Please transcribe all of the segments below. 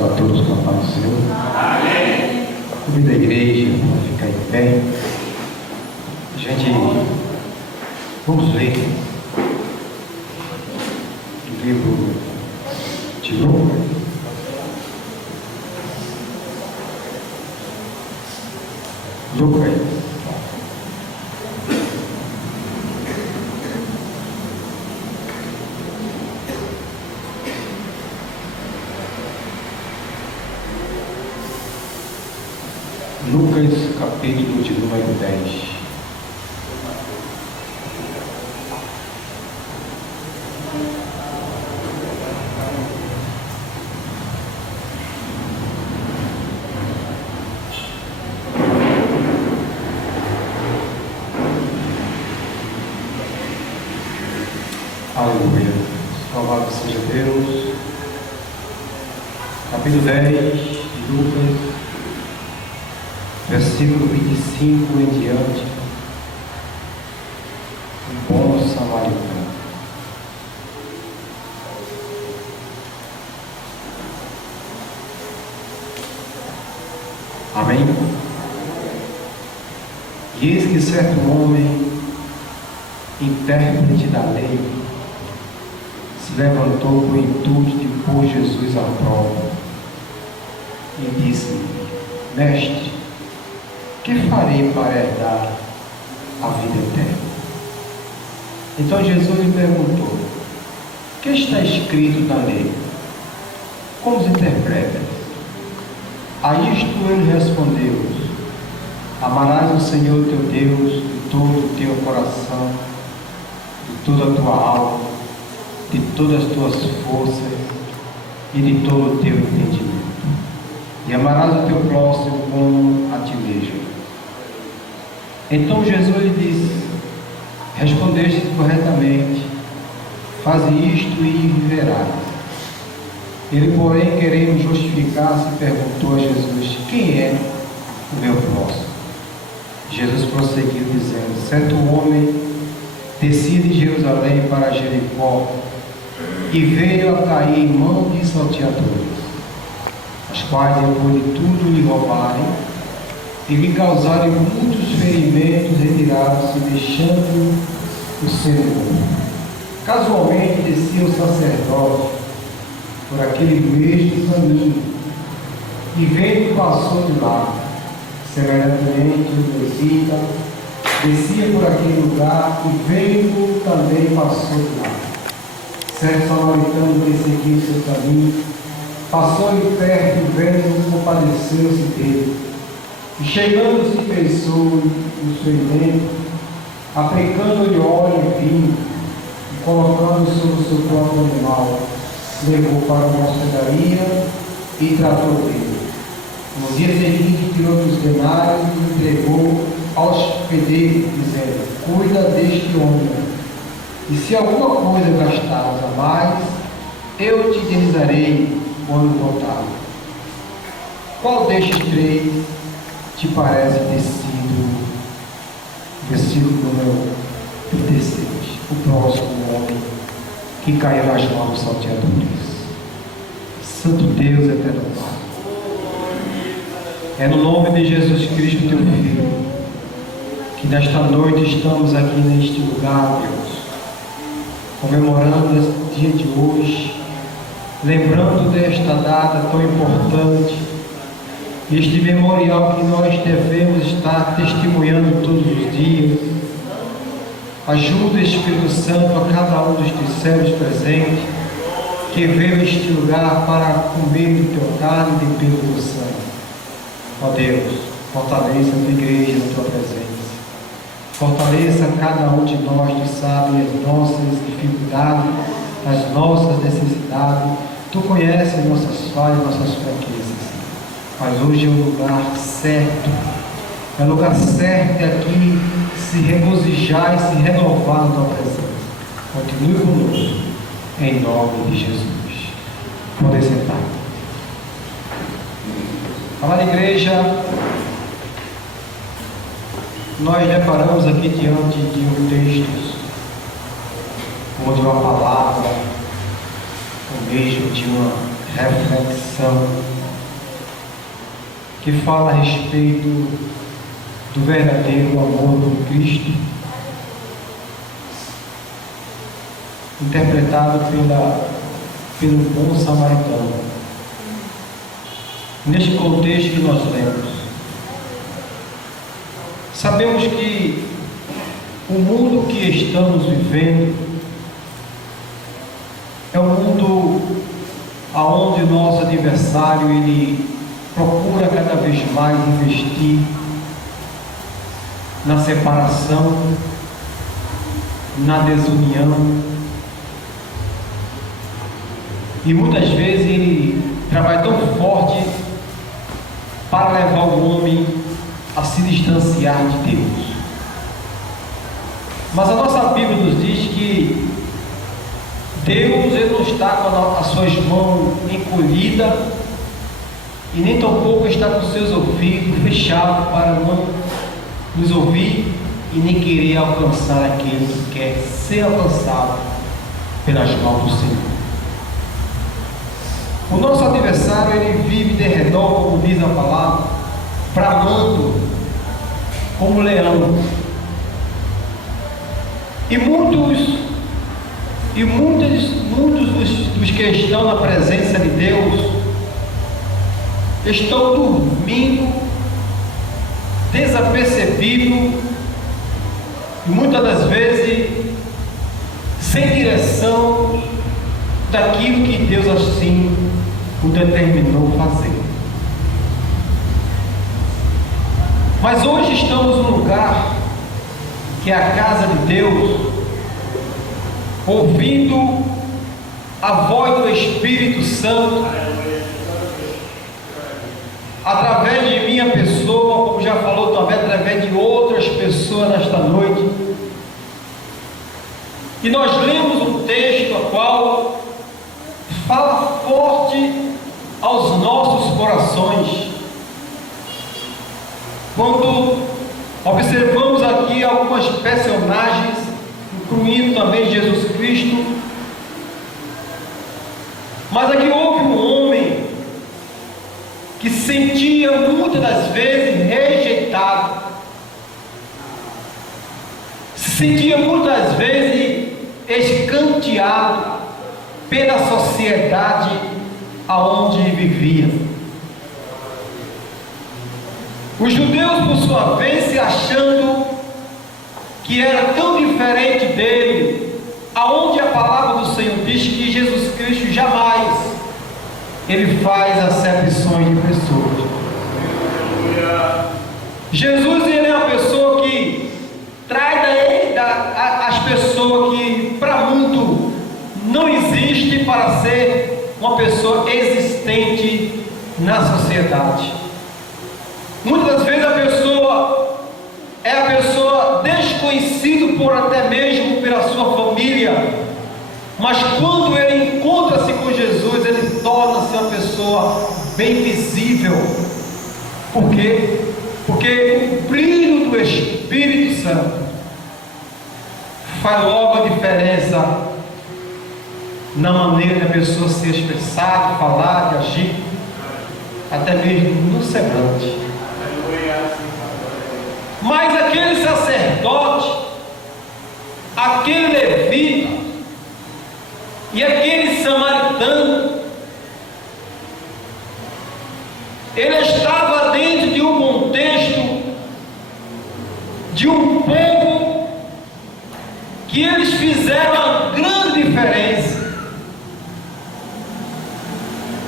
abençoado a todos com a paz do Senhor. Amém. Convido a igreja a ficar em pé. Gente, vamos ler o livro de Lucas. Lucas, capítulo de número 10. Aleluia. Louvado seja Deus. Capítulo 10 de Lucas, versículo 25 em diante. O bom samaritano. Amém? E eis que certo homem, intérprete da lei, se levantou com o intuito de pôr Jesus à prova e disse: Mestre, que farei para herdar a vida eterna? Então Jesus lhe perguntou: o que está escrito na lei? Como se interpreta? A isto ele respondeu: amarás o Senhor teu Deus de todo o teu coração, de toda a tua alma, de todas as tuas forças e de todo o teu entendimento. E amarás o teu próximo como a ti mesmo. Então Jesus lhe disse: respondeste corretamente, faze isto e viverás. Ele, porém, querendo justificar-se, perguntou a Jesus: quem é o meu próximo? Jesus prosseguiu dizendo: certo homem descia de Jerusalém para Jericó e veio a cair em mãos de salteadores, as quais, depois de tudo lhe roubarem e lhe causarem muitos ferimentos, retiraram-se, deixando o Senhor. Casualmente descia o sacerdote por aquele mesmo caminho e vendo passou de lá. Semelhantemente o levita descia por aquele lugar e vendo também passou de lá. Certo samaritano que seguia seu caminho passou-lhe perto e vendo compadeceu-se dele. E chegando-se pensou no ferimento, aplicando-lhe óleo e vinho, e colocando sobre o seu próprio animal, levou para uma hospedaria e tratou dele. No dia seguinte tirou dos denários e entregou ao hospedeiro, dizendo: cuida deste homem, e se alguma coisa gastares a mais, eu te indenizarei quando voltar. Qual destes três te parece ter sido, versículo número 36, o próximo homem que caiu nas mãos dos salteadores? Santo Deus, eterno Pai, é no nome de Jesus Cristo, teu Filho, que nesta noite estamos aqui neste lugar, Deus, comemorando este dia de hoje, lembrando desta data tão importante, este memorial que nós devemos estar testemunhando todos os dias. Ajuda, Espírito Santo, a cada um dos teus servos presentes, que veio a este lugar para comer do teu carne e beber do teu sangue. Ó Deus, fortaleça a tua igreja na tua presença. Fortaleça cada um de nós, tu sabes as nossas dificuldades, as nossas necessidades. Tu conheces nossas falhas, nossas fraquezas. Mas hoje é o lugar certo. É o lugar certo aqui se regozijar e se renovar na tua presença. Continue conosco, em nome de Jesus. Podem sentar. Amada igreja, nós deparamos aqui diante de um texto, ou de uma palavra, ou mesmo de uma reflexão que fala a respeito do verdadeiro amor por Cristo, interpretado pelo bom samaritano. Neste contexto que nós lemos, sabemos que o mundo que estamos vivendo é um mundo onde nosso adversário ele procura cada vez mais investir na separação, na desunião, e muitas vezes ele trabalha tão forte para levar o homem a se distanciar de Deus. Mas a nossa Bíblia nos diz que Deus ele não está com as suas mãos encolhidas e nem tampouco está com seus ouvidos fechados para não nos ouvir e nem querer alcançar aquele que quer ser alcançado pelas mãos do Senhor. O nosso adversário ele vive de redor, como diz a palavra, bramando como leão. E muitos dos que estão na presença de Deus estão dormindo, desapercebidos, e muitas das vezes sem direção daquilo que Deus assim o determinou fazer. Mas hoje estamos num lugar que é a casa de Deus, ouvindo a voz do Espírito Santo através de minha pessoa, como já falou também, através de outras pessoas nesta noite. E nós lemos um texto a qual fala forte aos nossos corações. Quando observamos aqui algumas personagens, incluindo também Jesus Cristo, mas aqui houve um homem que se sentia muitas das vezes rejeitado, se sentia muitas das vezes escanteado pela sociedade aonde vivia. Os judeus, por sua vez, se achando que era tão diferente dele, aonde a palavra do Senhor diz que Jesus Cristo jamais ele faz acepções de pessoas. Jesus ele é uma pessoa que traz as pessoas que para muito não existe para ser uma pessoa existente na sociedade. Muitas vezes a pessoa é a pessoa desconhecida por até mesmo pela sua família, mas quando ele encontra-se com Jesus, ele torna-se uma pessoa bem visível. Por quê? Porque o brilho do Espírito Santo faz logo a diferença na maneira da pessoa se expressar, de falar, de agir, até mesmo no semblante. Mas aquele sacerdote, aquele levita e aquele samaritano, ele estava dentro de um contexto de um povo que eles fizeram uma grande diferença.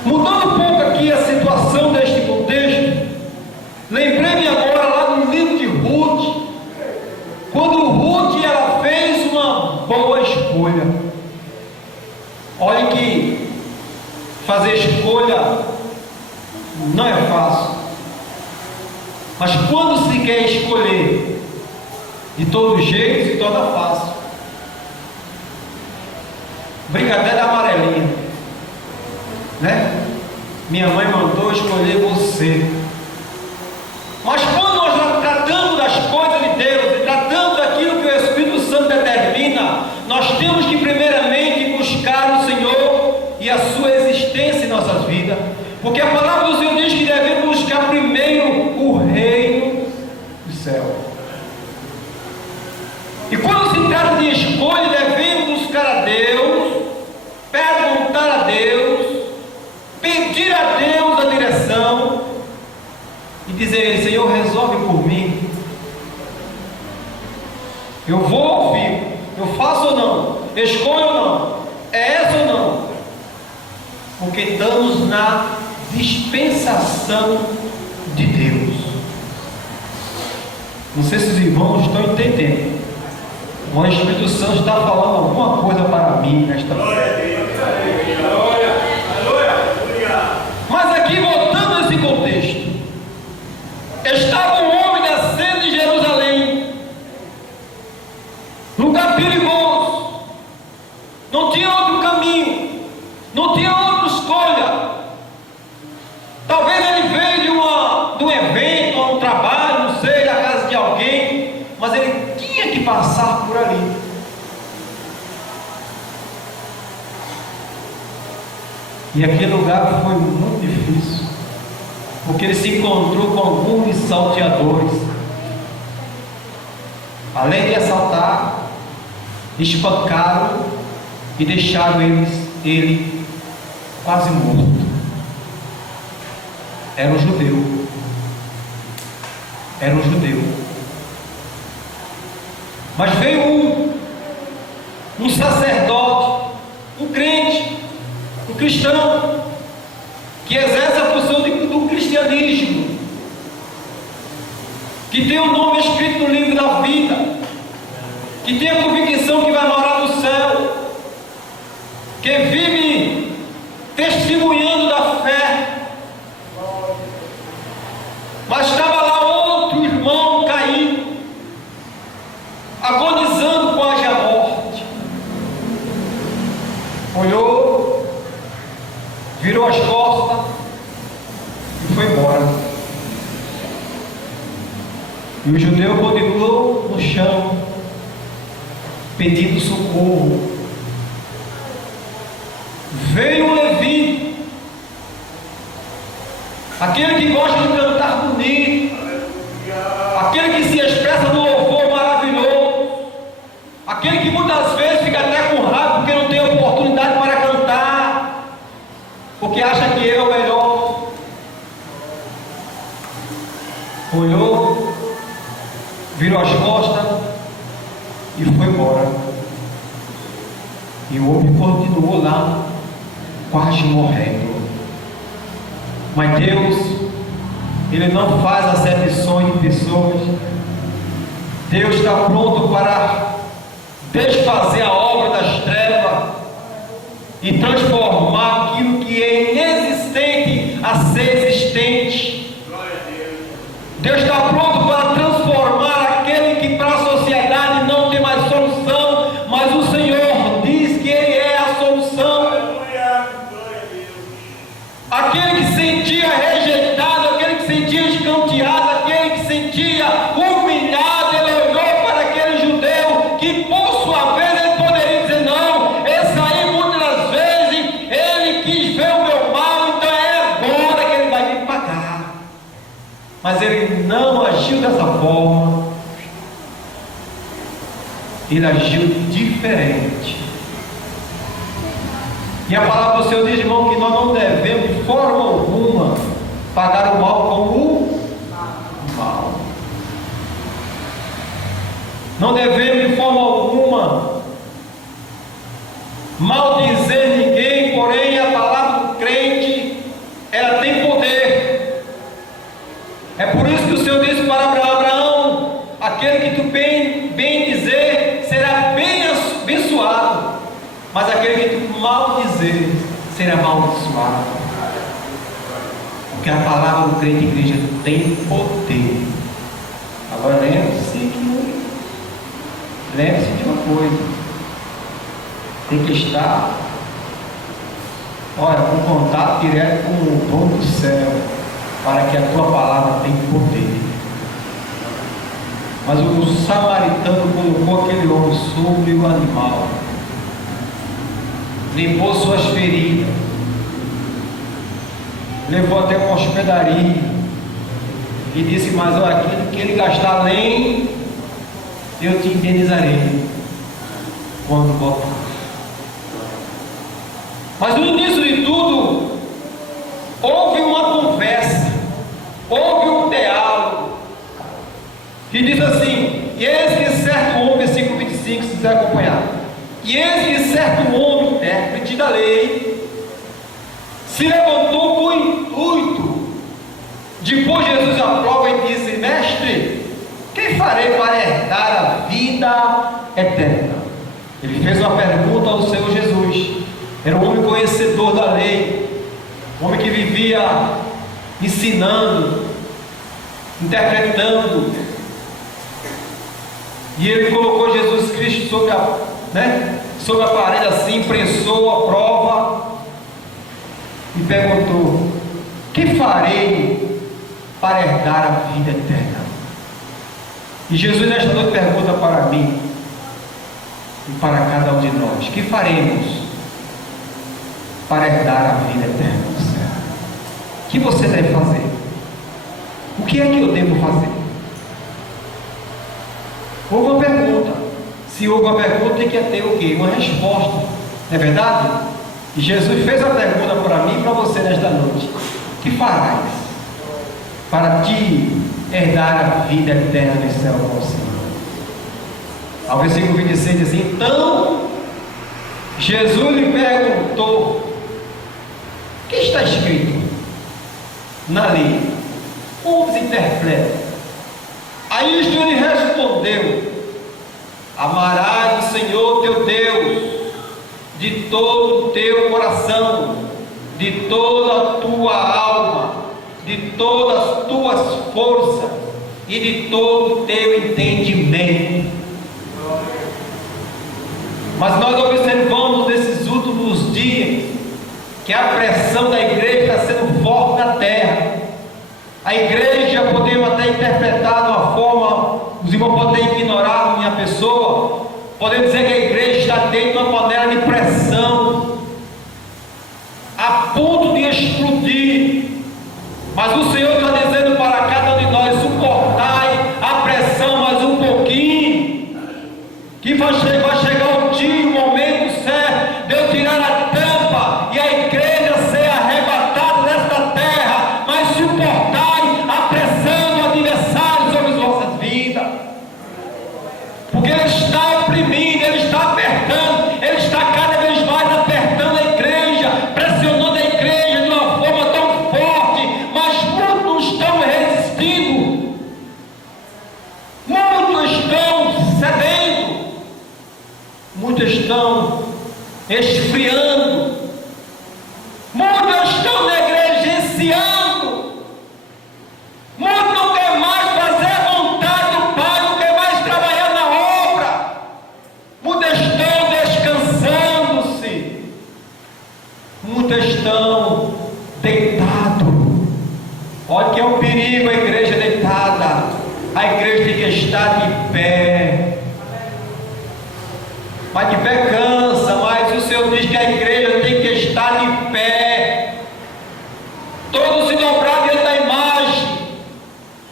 Mudando um pouco aqui a situação deste contexto, lembrei-me agora lá no livro de Ruth, quando Ruth ela fez uma boa escolha. Olha que fazer escolha não é fácil, mas quando se quer escolher de todo jeito, se torna fácil. Brincadeira amarelinha, né? Minha mãe mandou escolher você. Mas quando nós tratamos das coisas de Deus e tratamos daquilo que o Espírito Santo determina, nós temos que primeiramente buscar o Senhor e a sua existência em nossas Porque a palavra do Senhor diz que devemos buscar primeiro o reino do céu. E quando se trata de escolha, devemos buscar a Deus, perguntar a Deus, pedir a Deus a direção e dizer: Senhor, resolve por mim. Eu vou ouvir, eu faço ou não, escolho ou não, é essa ou não? Porque estamos na dispensação de Deus. Não sei se os irmãos estão entendendo. O Espírito Santo está falando alguma coisa para mim nesta noite. Mas aqui, voltando a esse contexto, estava um homem nascendo em Jerusalém, lugar perigoso, não tinha outro caminho, não tinha outra escolha. Talvez ele veio de um evento, ou um trabalho, não sei, da casa de alguém, mas ele tinha que passar por ali. E aquele lugar foi muito difícil, porque ele se encontrou com alguns salteadores. Além de assaltar, espancaram e deixaram ele quase morto. Era um judeu. Era um judeu. Mas veio um sacerdote, um crente, um cristão, que exerce a função do cristianismo, que tem o nome escrito no livro da vida, que tem a convicção que vai morar no céu, que vive testemunhando da fé. Mas estava lá outro irmão caído, agonizando quase a morte. Olhou, virou as costas e foi embora. E o judeu continuou no chão, pedindo socorro. Veio o Levi, aquele que gosta de cantar bonito, aquele que se expressa no louvor maravilhoso, aquele que muitas vezes fica até com raiva porque não tem oportunidade para cantar, porque acha que ele é o melhor. Olhou, virou as costas e foi embora. E o homem continuou lá, quase morrendo. Mas Deus, Ele não faz acepções de pessoas. Deus está pronto para desfazer a obra das trevas e transformar aquilo que é inexistente a ser existente. Deus está pronto para transformar aquele que para a sociedade não tem mais solução, mas o Senhor diz que Ele é a solução. Aquele que sentia rejeitado, aquele que sentia escanteado, aquele que sentia humilhado, ele olhou para aquele judeu que por sua vez ele poderia dizer: não, esse aí muitas das vezes ele quis ver o meu mal, então é agora que ele vai me pagar. Mas ele não agiu dessa forma, ele agiu diferente. E a palavra do Senhor diz, irmão, que nós não devemos de forma alguma pagar o mal com o mal. Não devemos de forma alguma maldizer ninguém, porém a palavra do crente, ela tem poder. É por isso que o Senhor disse para Abraão: aquele que tu bem dizer será bem abençoado, mas aquele que tu mal dizer será amaldiçoado. Porque a palavra do crente, igreja, tem poder. Agora lembre-se de uma coisa: tem que estar, olha, com contato direto com o dono do céu, para que a tua palavra tenha poder. Mas o samaritano colocou aquele homem sobre o animal, limpou suas feridas, levou até uma hospedaria e disse: mas olha, aquilo que ele gastar além, eu te indenizarei quando voltar. Mas no início de tudo, houve uma conversa, houve um diálogo, que diz assim: e eis que certo homem, versículo 25, se quiser acompanhar, e eis que certo homem, intérprete da lei, se levantou com o intuito de pôr Jesus à prova e disse: mestre, que farei para herdar a vida eterna? Ele fez uma pergunta ao Senhor Jesus. Era um homem conhecedor da lei, um homem que vivia ensinando, interpretando, e ele colocou Jesus Cristo sobre a parede assim, imprensou a prova e perguntou: que farei para herdar a vida eterna? E Jesus nesta noite pergunta para mim e para cada um de nós: que faremos para herdar a vida eterna do céu? O que você deve fazer? O que é que eu devo fazer? Houve uma pergunta. Se houve uma pergunta, tem que ter o quê? Uma resposta. Não é verdade? E Jesus fez a pergunta para mim e para você nesta noite: que farás para te herdar a vida eterna no céu com o Senhor? Ao versículo 26 diz assim: então Jesus lhe perguntou: o que está escrito na lei? Como se interpreta? A isto ele respondeu: amarás o Senhor teu Deus de todo o teu coração, de toda a tua alma, de todas as tuas forças e de todo o teu entendimento. Mas nós observamos nesses últimos dias que a pressão da igreja está sendo forte na terra. A igreja, podemos até interpretar de uma forma, os irmãos podem ignorar a minha pessoa, podemos dizer que a igreja está dentro de uma panela de pressão, a ponto de explodir. Mas o Senhor está dizendo para cada um de nós: suportai a pressão mais um pouquinho, que vai chegar o dia, o momento certo de eu tirar a tampa e a igreja ser arrebatada desta terra. Mas suportai a pressão do adversário sobre as vossas vidas, porque ele está oprimindo, ele está apertando, ele está cada vez mais apertando a igreja, pressionando a igreja de uma forma tão forte, mas muitos estão resistindo, muitos estão cedendo, muitos estão esfriando, muitos estão negligenciando, muitos não querem mais fazer a vontade do Pai, não querem mais trabalhar na obra, muitos estão descansando-se, muitos estão deitados. Olha que é um perigo a igreja deitada. A igreja tem que estar de pé. Mas de pé cansa, mas o Senhor diz que a igreja tem que estar de pé, todo se dobrar diante da imagem.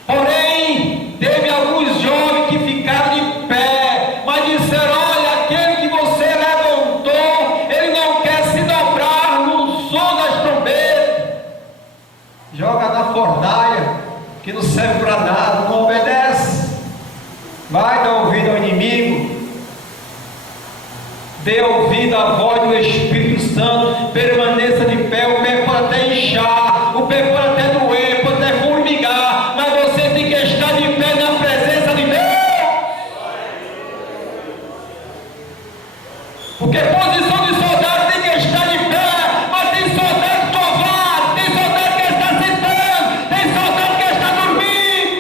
Porém, teve alguns jovens que ficaram de pé, mas disseram: olha, aquele que você levantou, ele não quer se dobrar no som das trombetas. Joga na fornalha, que não serve para nada, não obedece. Vai dar ouvido ao inimigo. Dê ouvido à voz do Espírito Santo, permaneça de pé. O pé pode até inchar, o pé pode até doer, pode até formigar, mas você tem que estar de pé na presença de Deus. Porque posição de soldado tem que estar de pé, mas tem soldado covarde, tem soldado que está sentando, tem soldado que está dormindo.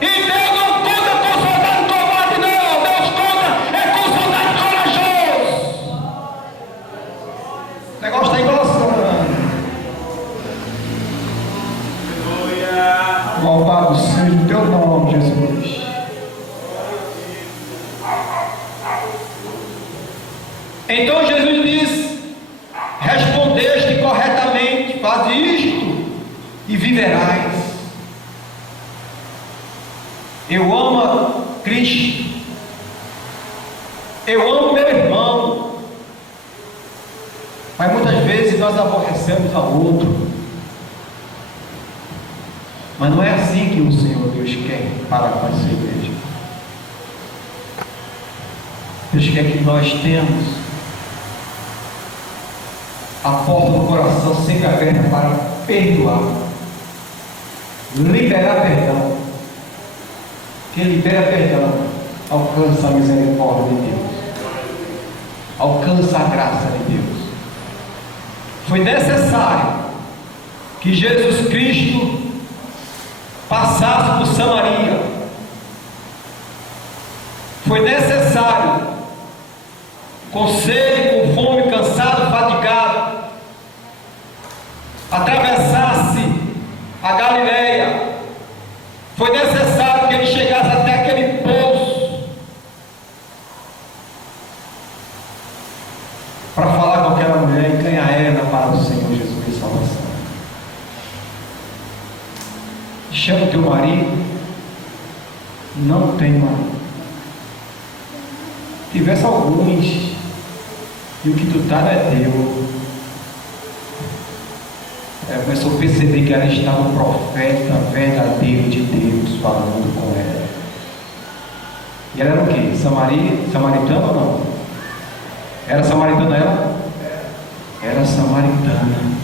E Deus não conta com soldado covarde, não. Deus conta é com soldado corajoso. O negócio está engrossando. Louvado seja o teu nome, Jesus. Então Jesus diz: respondeste corretamente, faze isto e viverás. Eu amo a Cristo, eu amo meu irmão, mas muitas vezes nós aborrecemos a outro. Mas não é assim que o Senhor Deus quer para com a sua igreja. Deus quer que nós tenhamos a porta do coração sempre aberta para perdoar, liberar perdão. Quem libera perdão alcança a misericórdia de Deus, alcança a graça de Deus. Foi necessário que Jesus Cristo passasse por Samaria. Foi necessário, com sede, com fome, cansado, fatigado, atravessasse a Galileia. Foi necessário que ele chegasse até aquele poço para falar com aquela mulher e ganhar ela para o Senhor Jesus de salvação. Chama o teu marido, não tem marido. Tivesse alguns, e o que tu está não é teu. Começou a perceber que ela estava um profeta verdadeiro de Deus falando com ela. E ela era o quê? Samaritana ou não? Era samaritana ela? Era samaritana.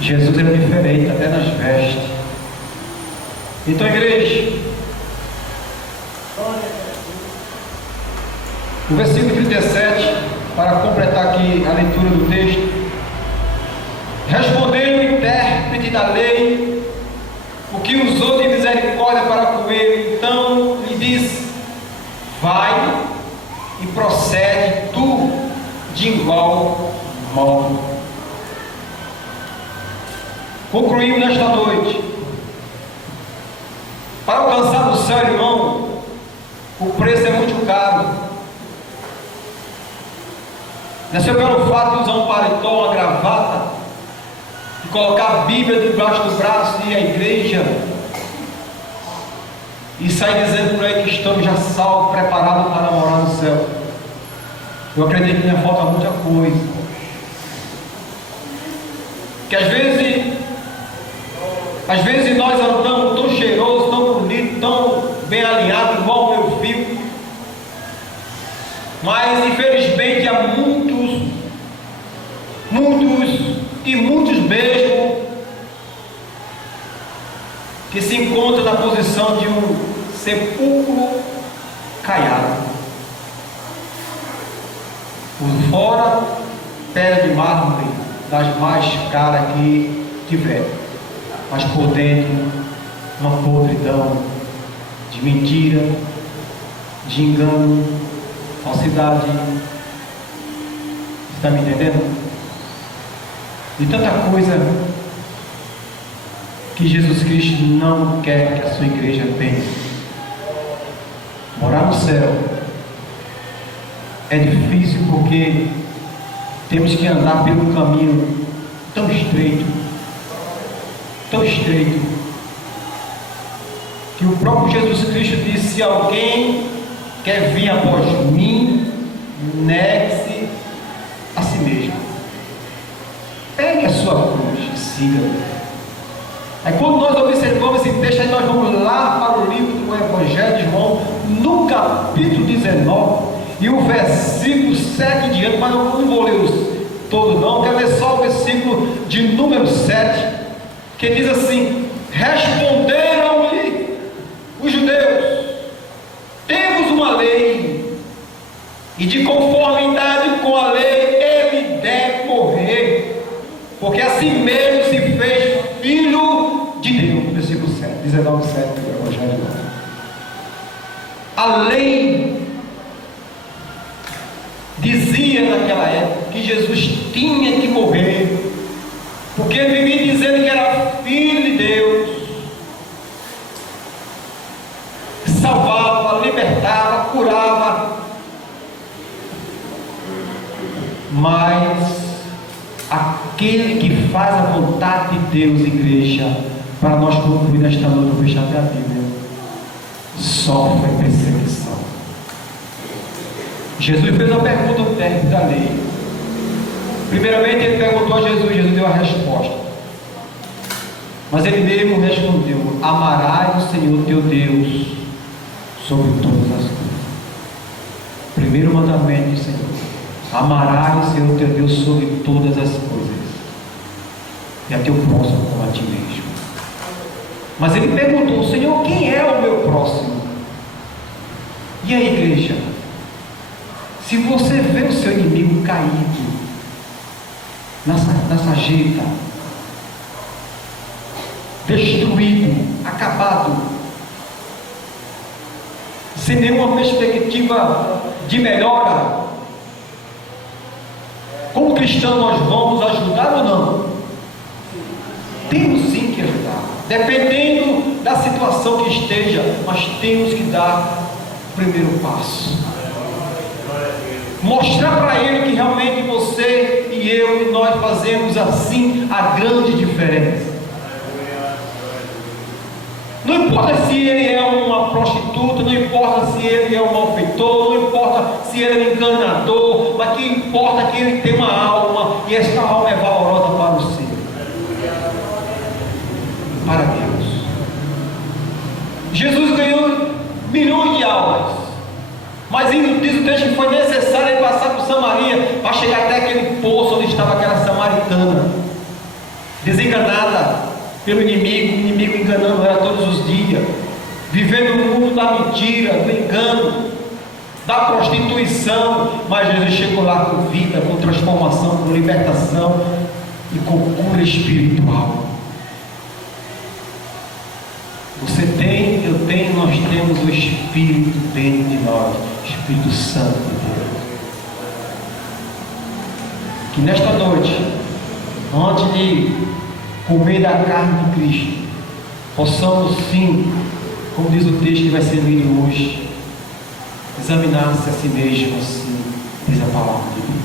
Jesus era diferente, até nas vestes. Então, igreja, o versículo 37, para completar aqui a leitura do texto. Respondeu o intérprete da lei, o que usou de misericórdia para com ele, então lhe disse: vai e procede tu de igual modo. Concluímos nesta noite: para alcançar o céu, irmão, o preço é muito caro. Não é só pelo fato de usar um paletó, uma gravata, de colocar a Bíblia debaixo do braço e ir à igreja e sair dizendo por aí que estamos já salvos, preparados para morar no céu. Eu acredito que ainda falta muita coisa, que às vezes nós andamos tão cheiroso, tão bonito, tão bem alinhado, igual o meu filho, mas infelizmente há muitos mesmo que se encontram na posição de um sepulcro caiado. Por fora, pedra de mármore das mais caras que tiver, mas por dentro uma podridão de mentira, de engano, falsidade. Você está me entendendo? E tanta coisa que Jesus Cristo não quer que a sua igreja tenha. Morar no céu é difícil porque temos que andar pelo caminho tão estreito, que o próprio Jesus Cristo disse: se alguém quer vir após mim, negue-se a si mesmo. Pegue a sua cruz e siga. Aí quando nós observamos esse texto, aí nós vamos lá para o livro do Evangelho de João, no capítulo 19, e o versículo 7 em diante, mas eu não vou ler todo não, quero ler só o versículo de número 7, que diz assim: responderam-lhe os judeus: temos uma lei, e de conformidade com a lei ele deve morrer, porque assim mesmo se fez filho de Deus. Versículo 7, 19, 7 do Evangelho de João. A lei dizia naquela época que Jesus tinha que morrer, porque ele vivia dizendo que era filho de Deus, salvava, libertava, curava. Mas aquele aquele que faz a vontade de Deus, igreja, para nós concluir nesta noite, vou fechar até a Bíblia, sofre perseguição. Jesus fez uma pergunta no término da lei. Primeiramente ele perguntou a Jesus, Jesus deu a resposta. Mas ele mesmo respondeu: amarás o Senhor teu Deus sobre todas as coisas. Primeiro mandamento do Senhor: amarás o Senhor teu Deus sobre todas as coisas, e a teu próximo como a ti mesmo. Mas ele perguntou: Senhor, quem é o meu próximo? E aí, igreja, se você vê o seu inimigo caído na sarjeta, destruído, acabado, sem nenhuma perspectiva de melhora, como cristão nós vamos ajudar ou não? Temos sim que ajudar, dependendo da situação que esteja, mas temos que dar o primeiro passo, mostrar para ele que realmente você e eu e nós fazemos assim a grande diferença. Não importa se ele é uma prostituta, não importa se ele é um malfeitor, não importa se ele é um enganador, mas que importa é que ele tem uma alma, e esta alma é valorosa para o Senhor, para Deus. Jesus ganhou milhões de almas, mas diz o texto que foi necessário ele passar por Samaria para chegar até aquele poço onde estava aquela samaritana, desenganada pelo inimigo, o inimigo enganando ela todos os dias, vivendo no mundo da mentira, do engano, da prostituição. Mas Jesus chegou lá com vida, com transformação, com libertação e com cura espiritual. Você tem, eu tenho, nós temos o Espírito dentro de nós, o Espírito Santo de Deus. Que nesta noite, antes de comer da carne de Cristo, possamos sim, como diz o texto que vai ser lido hoje, examinar-se a si mesmo, assim diz a palavra de Deus.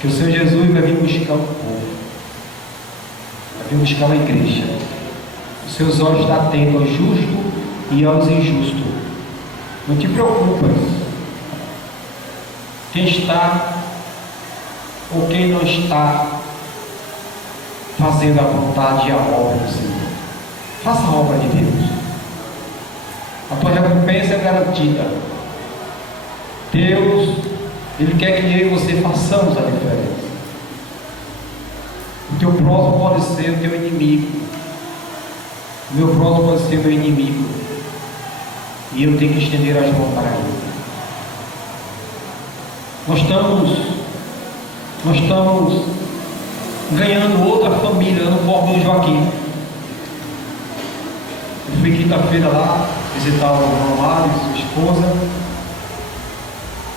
Que o Senhor Jesus vai vir buscar o povo, vai vir buscar uma igreja. Os seus olhos estão atentos aos justos e aos injustos. Não te preocupas quem está ou quem não está fazendo a vontade e a obra do Senhor. Faça a obra de Deus, a tua recompensa é garantida. Deus, Ele quer que eu e você façamos a diferença. O teu próximo pode ser o teu inimigo, o meu próximo pode ser o meu inimigo, e eu tenho que estender as mãos para ele. Nós estamos ganhando outra família no Porto do Joaquim. Eu fui quinta-feira lá visitar o irmão Mário e sua esposa,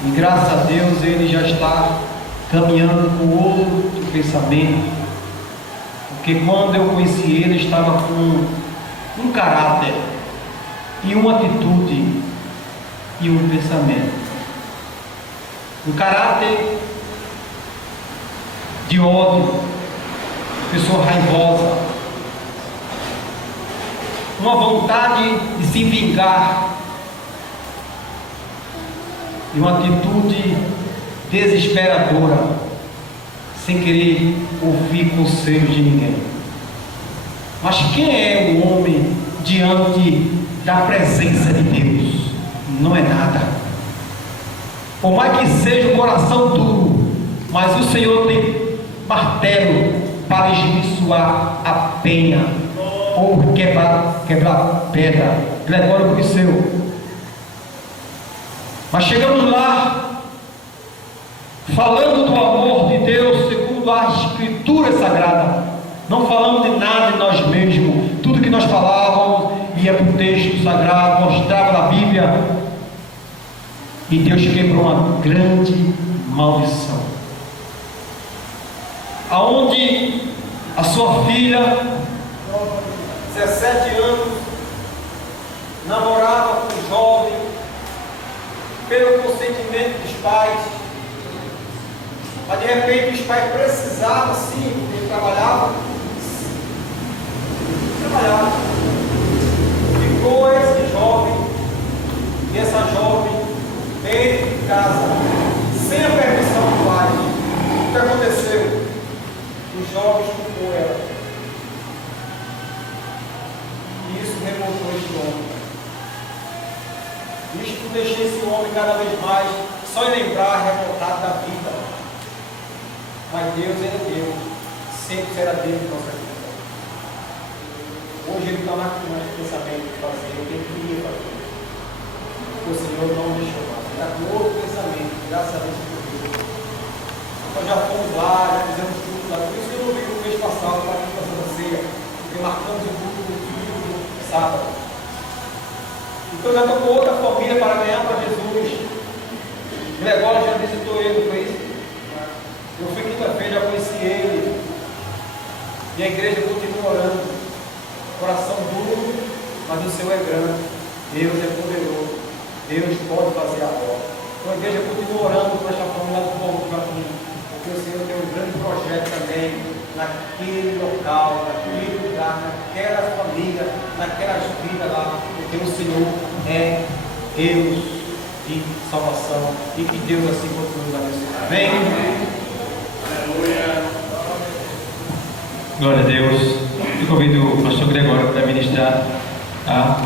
e graças a Deus ele já está caminhando com outro pensamento, porque quando eu conheci ele estava com um caráter e uma atitude e um pensamento, um caráter de ódio, pessoa raivosa, uma vontade de se vingar e uma atitude desesperadora, sem querer ouvir conselhos de ninguém. Mas quem é o homem diante da presença de Deus? Não é nada. Por mais que seja o coração duro, mas o Senhor tem martelo para esmiçoar a penha ou quebrar pedra. Gregório conheceu. Mas chegamos lá falando do amor de Deus segundo a Escritura Sagrada. Não falamos de nada de nós mesmos. Tudo que nós falávamos ia para o texto sagrado, mostrava na Bíblia. E Deus quebrou uma grande maldição, aonde a sua filha, 17 anos, namorava com um jovem, pelo consentimento dos pais, Mas de repente os pais precisavam, sim, porque ele trabalhava. Ficou esse jovem e essa jovem dentro de casa, sem a permissão do pai. O que aconteceu? Os jovens culpou ela. E isso revoltou este homem. Isto deixou esse homem cada vez mais só em lembrar, revoltado da vida. Mas Deus era Deus, sempre será Deus em nossa vida. Hoje ele está lá com o pensamento de fazer o que ele queria fazer. Porque o Senhor não deixou mais. Ele está com outro pensamento, graças a Deus por Deus. Nós já fomos lá, já fizemos tudo lá. Por isso que eu não vi no mês passado para aqui fazer a ceia, porque marcamos o culto do sábado. Então já estou com outra família para ganhar para Jesus. Gregório já visitou ele, não foi isso? Eu fui quinta-feira, já conheci ele. E a igreja continua orando. Coração duro, mas o Senhor é grande. Deus é poderoso. Deus pode fazer a obra. Então a igreja continua orando por esta família do povo do Jardim, porque o Senhor tem um grande projeto também naquele local, naquele lugar, naquela família, naquelas vidas lá, porque o Senhor é Deus de salvação e que Deus assim continue a abençoar. Amém? Aleluia. Glória a Deus. Eu convido o pastor Gregório para ministrar, tá?